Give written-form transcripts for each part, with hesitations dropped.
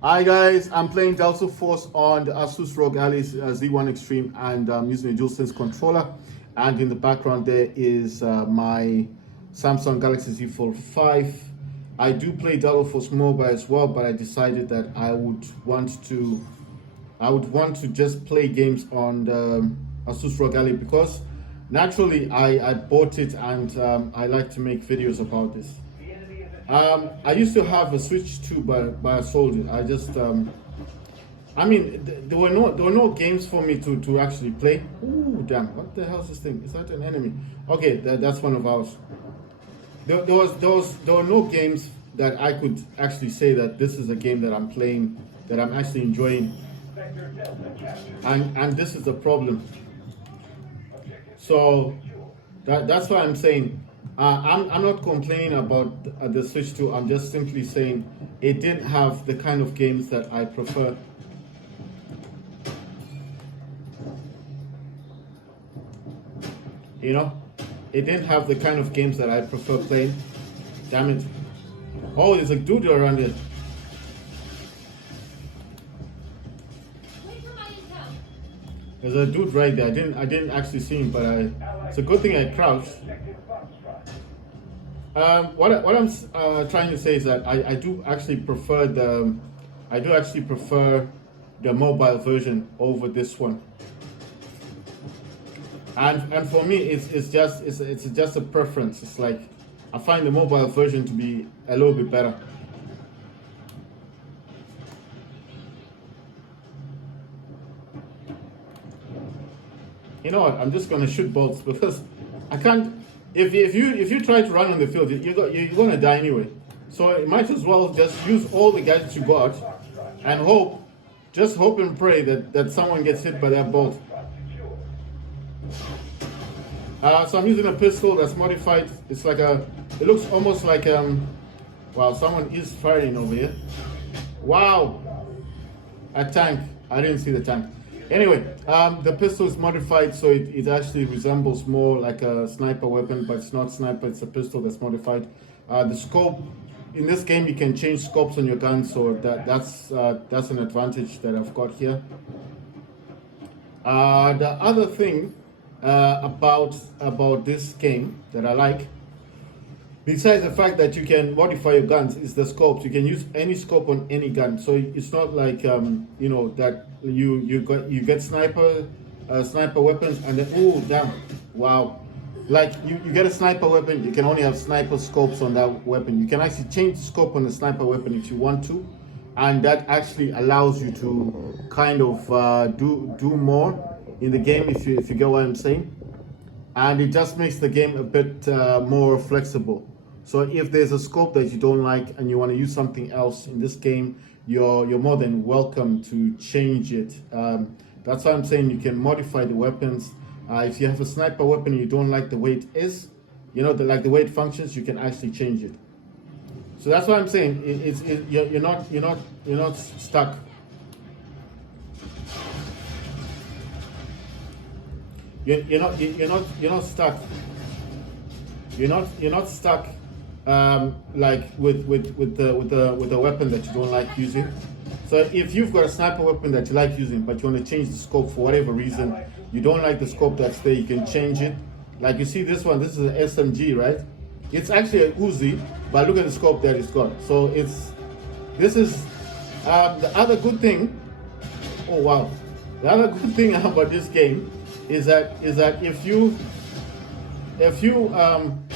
Hi guys, I'm playing Delta Force on the Asus ROG Ally Z1 Extreme, and I'm using a DualSense controller. And in the background there is my Samsung Galaxy Z Fold 5. I do play Delta Force Mobile as well, but I decided that I would want to just play games on the Asus ROG Ally because naturally I bought it, and I like to make videos about this. I used to have a Switch 2, but I sold it. I just, there were no games for me to actually play. Ooh, damn! What the hell is this thing? Is that an enemy? Okay, that's one of ours. There were no games that I could actually say that this is a game that I'm playing, that I'm actually enjoying, and this is the problem. So that's why I'm saying I'm not complaining about the Switch 2. I'm just simply saying it didn't have the kind of games that I prefer. You know, it didn't have the kind of games that I prefer playing. Damn it! Oh, there's a dude around here. There's a dude right there. I didn't actually see him, but it's a good thing I crouched. What I'm trying to say is that I do actually prefer the mobile version over this one. And for me, it's just a preference. It's like I find the mobile version to be a little bit better. You know what? I'm just gonna shoot bolts because I can't. If you try to run on the field, you're gonna die anyway. So you might as well just use all the gadgets you got and just hope and pray that someone gets hit by that bolt. So I'm using a pistol that's modified. It's like it looks almost like wow, someone is firing over here. Wow, a tank. I didn't see the tank. Anyway, the pistol is modified, so it actually resembles more like a sniper weapon, but it's not sniper, it's a pistol that's modified. The scope, in this game you can change scopes on your gun, so that's an advantage that I've got here. The other thing about this game that I like, besides the fact that you can modify your guns, is the scopes. You can use any scope on any gun, so it's not like you know that you get sniper weapons and then oh damn, wow, like you get a sniper weapon, you can only have sniper scopes on that weapon. You can actually change the scope on the sniper weapon if you want to, and that actually allows you to kind of do more in the game, if you get what I'm saying, and it just makes the game a bit more flexible. So if there's a scope that you don't like and you want to use something else in this game, you're more than welcome to change it. That's why I'm saying you can modify the weapons. If you have a sniper weapon and you don't like the way it is, you know, the way it functions, you can actually change it. So that's why I'm saying you're not stuck. You're not stuck. You're not stuck like with the weapon that you don't like using. So if you've got a sniper weapon that you like using, but you want to change the scope for whatever reason, you don't like the scope that's there, you can change it. Like you see this one, this is an SMG, right? It's actually a Uzi, but look at the scope that it's got. So this is the other good thing. Oh wow, the other good thing about this game is that if you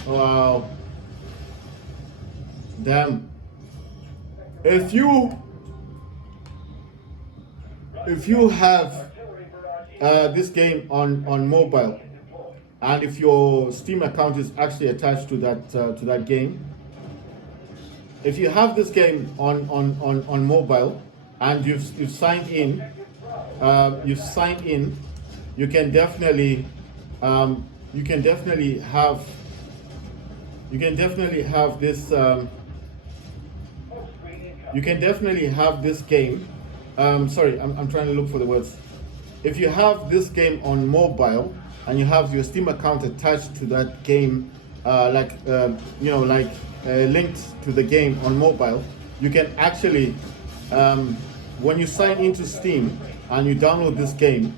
wow, damn, if you have this game on mobile, and if your Steam account is actually attached to that game, if you have this game on mobile and you've signed in, you can definitely have this game. Sorry, I'm trying to look for the words. If you have this game on mobile and you have your Steam account attached to that game, linked to the game on mobile, you can actually when you sign into Steam and you download this game,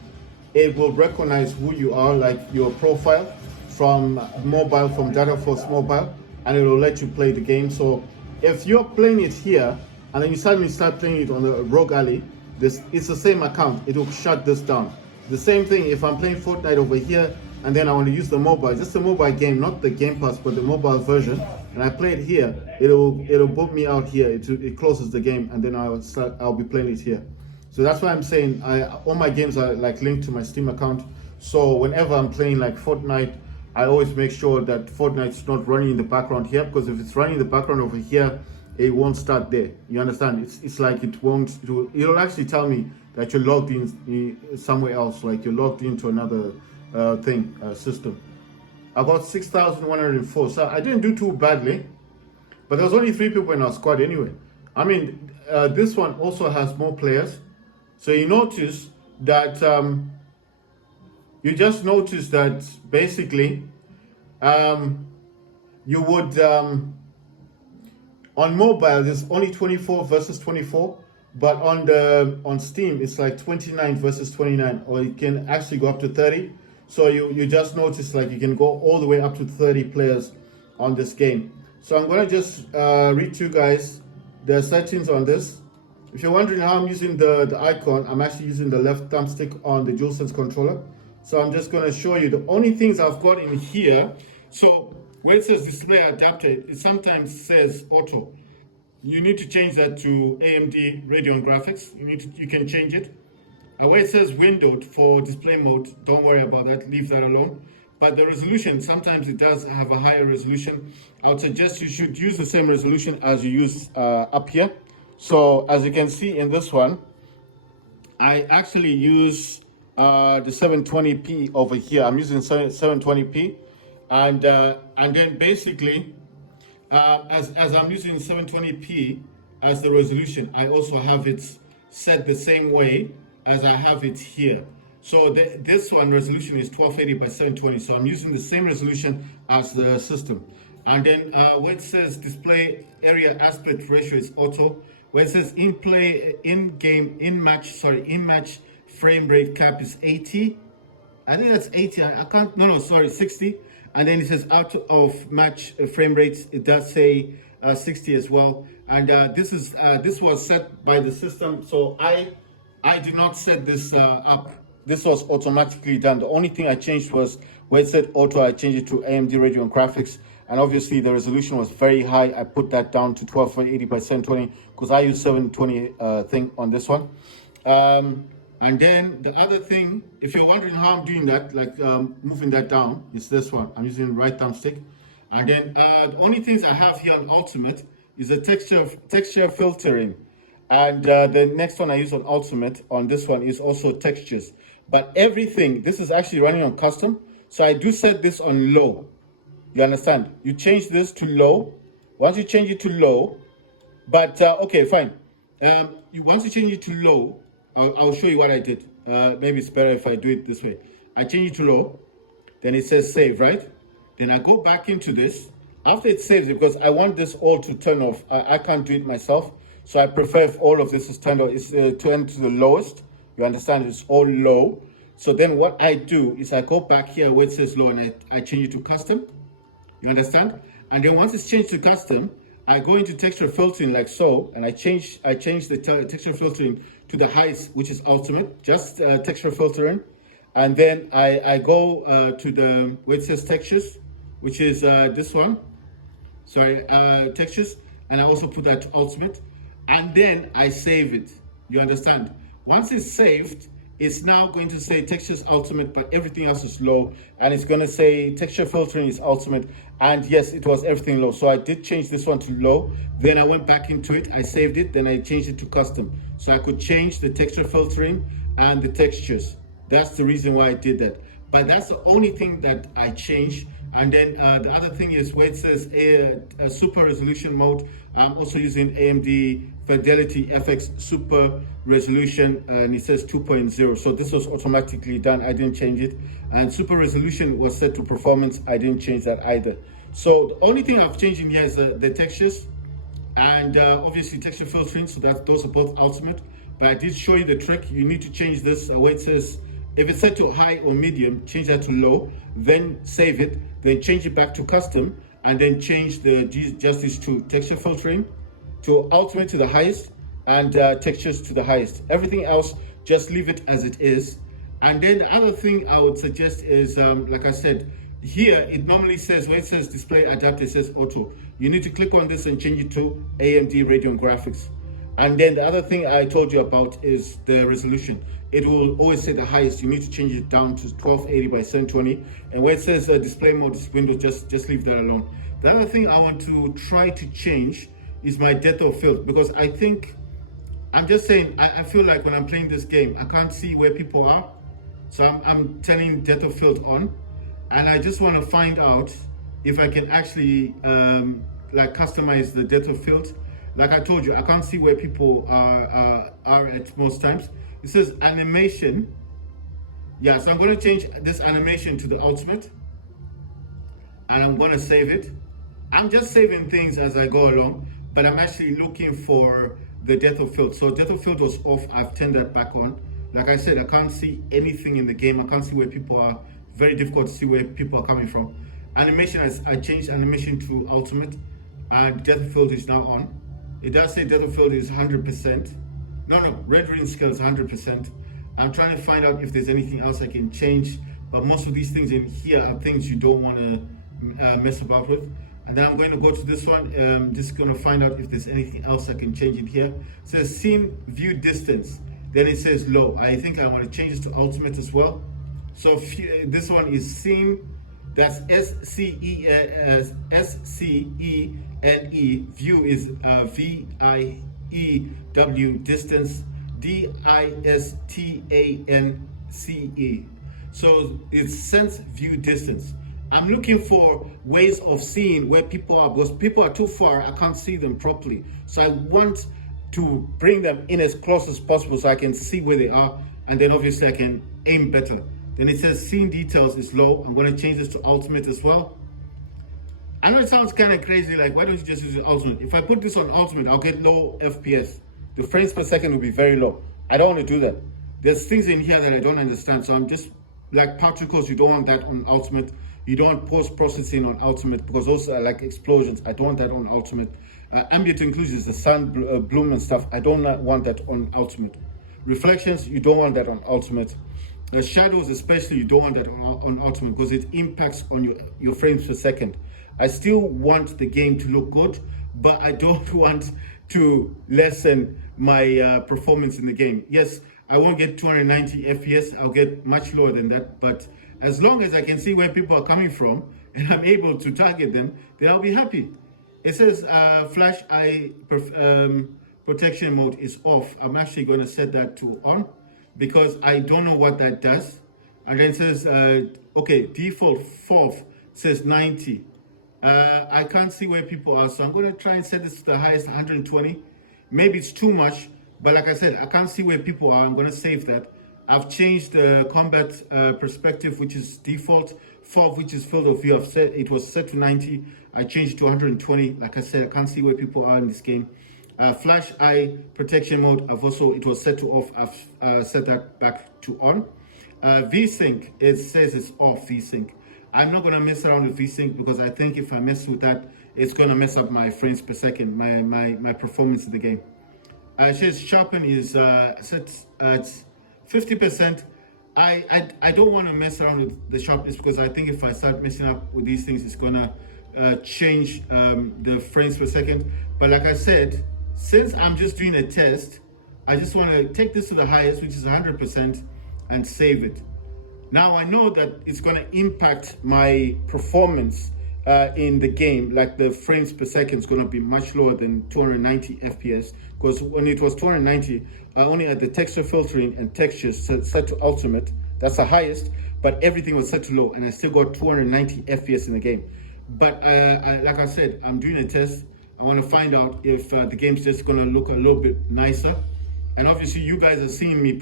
it will recognize who you are, like your profile from mobile, from Dataforce Mobile, and it will let you play the game. So if you're playing it here and then you suddenly start playing it on the ROG Alley, it's the same account. It will shut this down. The same thing if I'm playing Fortnite over here and then I want to use the mobile, just the mobile game, not the Game Pass, but the mobile version, and I play it here, it'll boot me out here. It closes the game, and then I'll be playing it here. So that's why I'm saying all my games are like linked to my Steam account. So whenever I'm playing like Fortnite, I always make sure that Fortnite's not running in the background here, because if it's running in the background over here, it won't start there. You understand? It's like it'll actually tell me that you're logged in somewhere else, like you're logged into another system. I got 6,104, so I didn't do too badly, but there was only 3 people in our squad anyway. I mean, this one also has more players, so you notice that you just notice that basically you would on mobile there's only 24 versus 24, but on Steam it's like 29 versus 29, or it can actually go up to 30. So you just notice like you can go all the way up to 30 players on this game. So I'm gonna just read to you guys the settings on this. If you're wondering how I'm using the icon, I'm actually using the left thumbstick on the DualSense controller. So I'm just gonna show you the only things I've got in here. So where it says display adapted, it sometimes says auto. You need to change that to AMD Radeon graphics. You can change it. Where it says windowed for display mode, don't worry about that, leave that alone. But the resolution, sometimes it does have a higher resolution. I would suggest you should use the same resolution as you use up here. So as you can see in this one, I actually use the 720p over here. I'm using 720p, and then basically as I'm using 720p as the resolution, I also have it set the same way as I have it here. So this one resolution is 1280 by 720. So I'm using the same resolution as the system. And then where it says display area aspect ratio is auto. Where it says in match frame rate cap is 80. I think that's 80. I can't. No, sorry, 60. And then it says out of match frame rates. It does say 60 as well. And this was set by the system. So I did not set this up. This was automatically done. The only thing I changed was where it said auto, I changed it to AMD Radeon graphics. And obviously the resolution was very high. I put that down to 1280 by 720 because I use 720 thing on this one. And then the other thing, if you're wondering how I'm doing that, like moving that down, is this one. I'm using the right thumbstick. And then the only things I have here on Ultimate is the texture filtering. And the next one I use on Ultimate on this one is also textures. But everything, this is actually running on custom. So I do set this on low. You understand? You change this to low. Once you change it to low, but okay, fine. Once you change it to low, I'll show you what I did. Maybe it's better if I do it this way. I change it to low, then it says save, right? Then I go back into this. After it saves it, because I want this all to turn off. I can't do it myself. So I prefer if all of this is turned off, is turned to the lowest. You understand? It's all low. So then what I do is I go back here where it says low and I change it to custom. You understand? And then once it's changed to custom, I go into texture filtering like so, and I change the texture filtering to the highest, which is ultimate, just texture filtering. And then I go to the where it says textures, which is this one. Sorry, textures, and I also put that to ultimate. And then I save it. You understand? Once it's saved, it's now going to say textures ultimate, but everything else is low. And it's going to say texture filtering is ultimate. And yes, it was everything low. So I did change this one to low. Then I went back into it. I saved it. Then I changed it to custom. So I could change the texture filtering and the textures. That's the reason why I did that. But that's the only thing that I changed. And then the other thing is where it says a super resolution mode. I'm also using AMD Fidelity FX Super Resolution, and it says 2.0. So this was automatically done. I didn't change it. And super resolution was set to performance. I didn't change that either. So the only thing I've changed in here is the textures. and obviously texture filtering, so that those are both ultimate. But I did show you the trick. You need to change this where it says, if it's set to high or medium, change that to low, then save it, then change it back to custom, and then change just these two, texture filtering to ultimate to the highest, and textures to the highest. Everything else, just leave it as it is. And then the other thing I would suggest is, like I said, here it normally says, where it says display adapter, it says auto. You need to click on this and change it to AMD Radeon graphics. And then the other thing I told you about is the resolution. It will always say the highest. You need to change it down to 1280 by 720. And where it says display mode is Windows, just leave that alone. The other thing I want to try to change is my depth of field, because I think, I'm just saying, I feel like when I'm playing this game, I can't see where people are. So I'm turning depth of field on. And I just want to find out if I can actually like customize the depth of field. Like I told you, I can't see where people are at most times. It says animation. Yeah, so I'm going to change this animation to the ultimate. And I'm going to save it. I'm just saving things as I go along, but I'm actually looking for the depth of field. So depth of field was off. I've turned that back on. Like I said, I can't see anything in the game. I can't see where people are. Very difficult to see where people are coming from. Animation, I changed animation to ultimate, and depth of field is now on. It does say depth of field is 100%. No, rendering scale is 100%. I'm trying to find out if there's anything else I can change, but most of these things in here are things you don't want to mess about with. And then I'm going to go to this one. Just going to find out if there's anything else I can change in here. It says scene view distance. Then it says low. I think I want to change this to ultimate as well. So this one is scene. That's SCENE. View is VIEW. Distance DISTANCE. So it's sense view distance. I'm looking for ways of seeing where people are, because people are too far. I can't see them properly. So I want to bring them in as close as possible so I can see where they are, and then obviously I can aim better. Then it says scene details is low. I'm going to change this to ultimate as well. I know it sounds kind of crazy, like why don't you just use the ultimate? If I put this on ultimate, I'll get low FPS. The frames per second will be very low. I don't want to do that. There's things in here that I don't understand, so I'm just like particles, you don't want that on ultimate. You don't want post-processing on ultimate, because those are like explosions. I don't want that on ultimate. Ambient occlusions, the sun bloom and stuff, I don't want that on ultimate. Reflections, you don't want that on ultimate. The shadows especially, you don't want that on ultimate, because it impacts on your frames per second. I still want the game to look good, but I don't want to lessen my performance in the game. Yes, I won't get 290 FPS, I'll get much lower than that, but as long as I can see where people are coming from and I'm able to target them, then I'll be happy. It says flash eye protection mode is off. I'm actually going to set that to on, because I don't know what that does. And then it says, okay, default fourth says 90. I can't see where people are, so I'm going to try and set this to the highest, 120. Maybe it's too much, but like I said, I can't see where people are. I'm going to save that. I've changed the combat perspective, which is default. Fourth, which is field of view, it was set to 90. I changed it to 120. Like I said, I can't see where people are in this game. Flash eye protection mode, it was set to off. I've set that back to on. VSync, it says it's off VSync. I'm not gonna mess around with VSync, because I think if I mess with that, it's gonna mess up my frames per second, my performance in the game. It says sharpen is set at 50%. I don't want to mess around with the sharpness, because I think if I start messing up with these things, it's gonna change the frames per second. But like I said, since I'm just doing a test, I just want to take this to the highest, which is 100%, and save it. Now I know that it's going to impact my performance in the game. Like the frames per second is going to be much lower than 290 FPS, because when it was 290, only at the texture filtering and textures set to ultimate, that's the highest, but everything was set to low, and I still got 290 FPS in the game. But like I said, I'm doing a test. I want to find out if the game's just going to look a little bit nicer. And obviously you guys are seeing me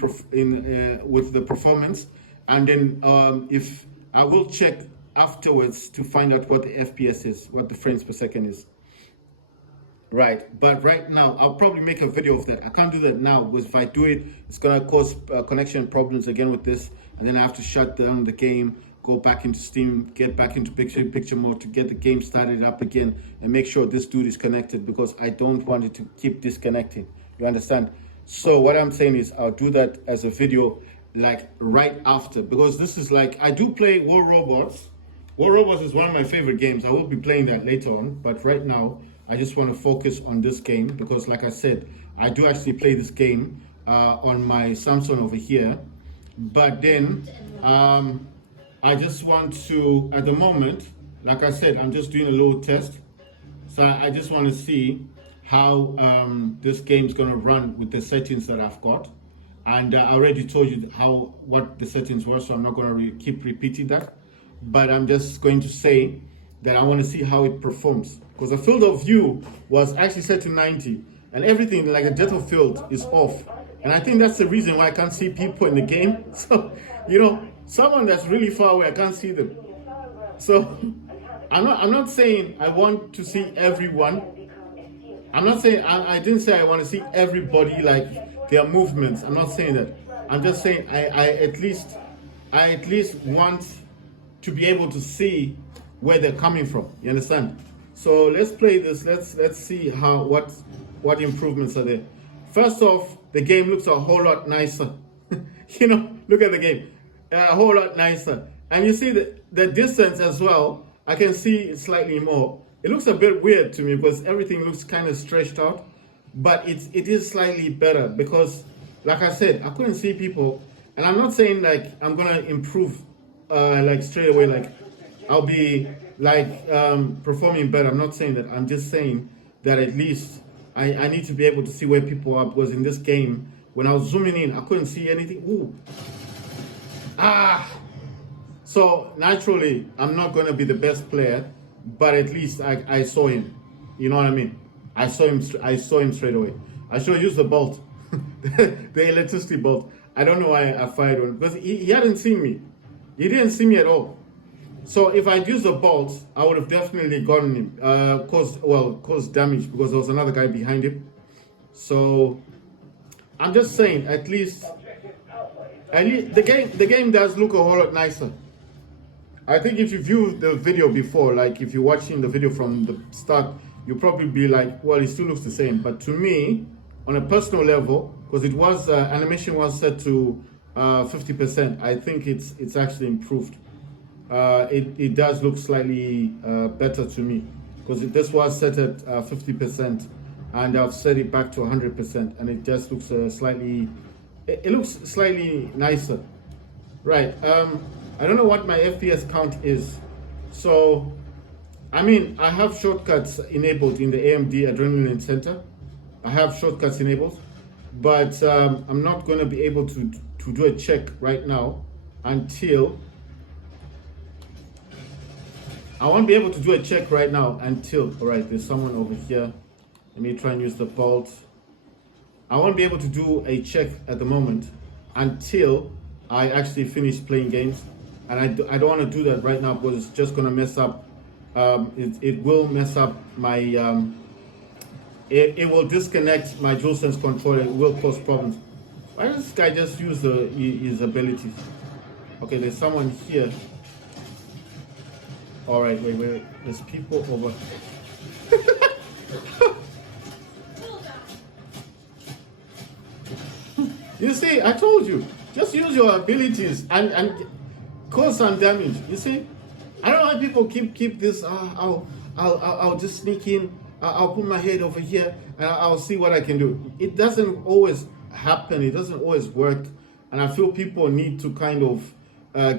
with the performance. And then if I will check afterwards to find out what the FPS is, what the frames per second is. Right, but right now I'll probably make a video of that. I can't do that now because if I do it, it's gonna cause connection problems again with this, and then I have to shut down the game, go back into Steam, get back into picture mode to get the game started up again, and make sure this dude is connected because I don't want it to keep disconnecting. You understand? So what I'm saying is I'll do that as a video like right after, because this is like, I do play War Robots. War Robots is one of my favorite games. I will be playing that later on, but right now I just want to focus on this game because, like I said, I do actually play this game on my Samsung over here. But then I just want to, at the moment, like I said, I'm just doing a little test. So I just want to see how this game's going to run with the settings that I've got. And I already told you what the settings were, so I'm not going to keep repeating that. But I'm just going to say that I want to see how it performs. Because the field of view was actually set to 90, and everything like the depth of field is off. And I think that's the reason why I can't see people in the game. So, you know, someone that's really far away, I can't see them. So I'm not saying I want to see everyone. I'm not saying, I didn't say I want to see everybody, like their movements. I'm not saying that. I'm just saying I at least want to be able to see where they're coming from. You understand? So let's play this. Let's see what improvements are there. First off, the game looks a whole lot nicer. You know, look at the game, a whole lot nicer. And you see the distance as well. I can see it slightly more. It looks a bit weird to me because everything looks kind of stretched out, but it is slightly better because, like I said, I couldn't see people. And I'm not saying like I'm gonna improve like straight away, like I'll be like performing better. I'm not saying that. I'm just saying that at least I need to be able to see where people are, because in this game, when I was zooming in, I couldn't see anything. Ooh. So naturally, I'm not going to be the best player, but at least I saw him. You know what I mean? I saw him straight away. I should use the bolt, the electricity bolt. I don't know why I fired on, because he hadn't seen me. He didn't see me at all. So if I'd used the bolt, I would have definitely gotten him, caused damage, because there was another guy behind him. So I'm just saying, at least the game does look a whole lot nicer. I think if you view the video before, like if you're watching the video from the start, you'll probably be like, well, it still looks the same. But to me, on a personal level, because it was animation was set to 50%, I think it's actually improved. It does look slightly better to me, because this was set at 50%, and I've set it back to 100%, and it just looks it looks slightly nicer. Right. I don't know what my FPS count is. So, I mean, I have shortcuts enabled in the AMD Adrenaline Center. I have shortcuts enabled, but I'm not going to be able to do a check right now until I won't be able to do a check right now until, all right, there's someone over here. Let me try and use the bolt. I won't be able to do a check at the moment until I actually finish playing games. And I don't want to do that right now, because it's just going to mess up. It will mess up my, it will disconnect my DualSense controller. It will cause problems. Why does this guy just use his abilities? Okay, there's someone here. All right, wait. There's people over. You see, I told you, just use your abilities and cause some damage. You see, I don't know why people keep this. I'll just sneak in. I'll put my head over here and I'll see what I can do. It doesn't always happen. It doesn't always work. And I feel people need to kind of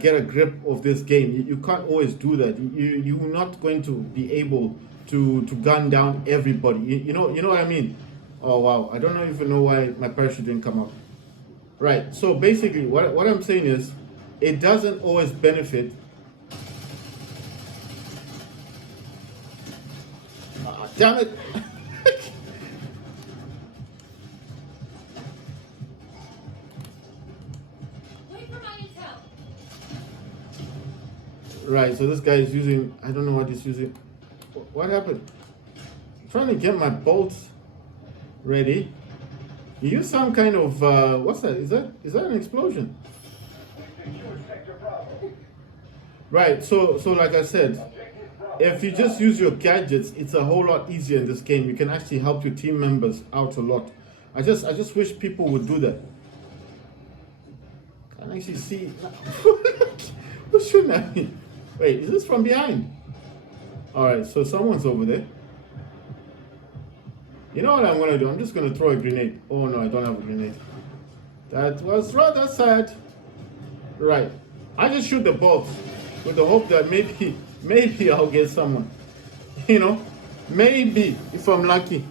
get a grip of this game. You can't always do that. You're not going to be able to gun down everybody. You know what I mean? Oh wow! I don't even know why my parachute didn't come up. Right. So basically, what I'm saying is, it doesn't always benefit. Damn it! Right, so this guy is using, I don't know what he's using. What happened? trying to get my bolts ready. You use some kind of what's that? Is that an explosion? Right. So like I said, if you just use your gadgets, it's a whole lot easier in this game. You can actually help your team members out a lot. I just wish people would do that. I can actually see. What's shooting at me? Wait, is this from behind? All right. So someone's over there. You know what I'm gonna do? I'm just gonna throw a grenade. Oh no, I don't have a grenade. That was rather sad. Right. I just shoot the bolt with the hope that maybe I'll get someone. You know, maybe if I'm lucky.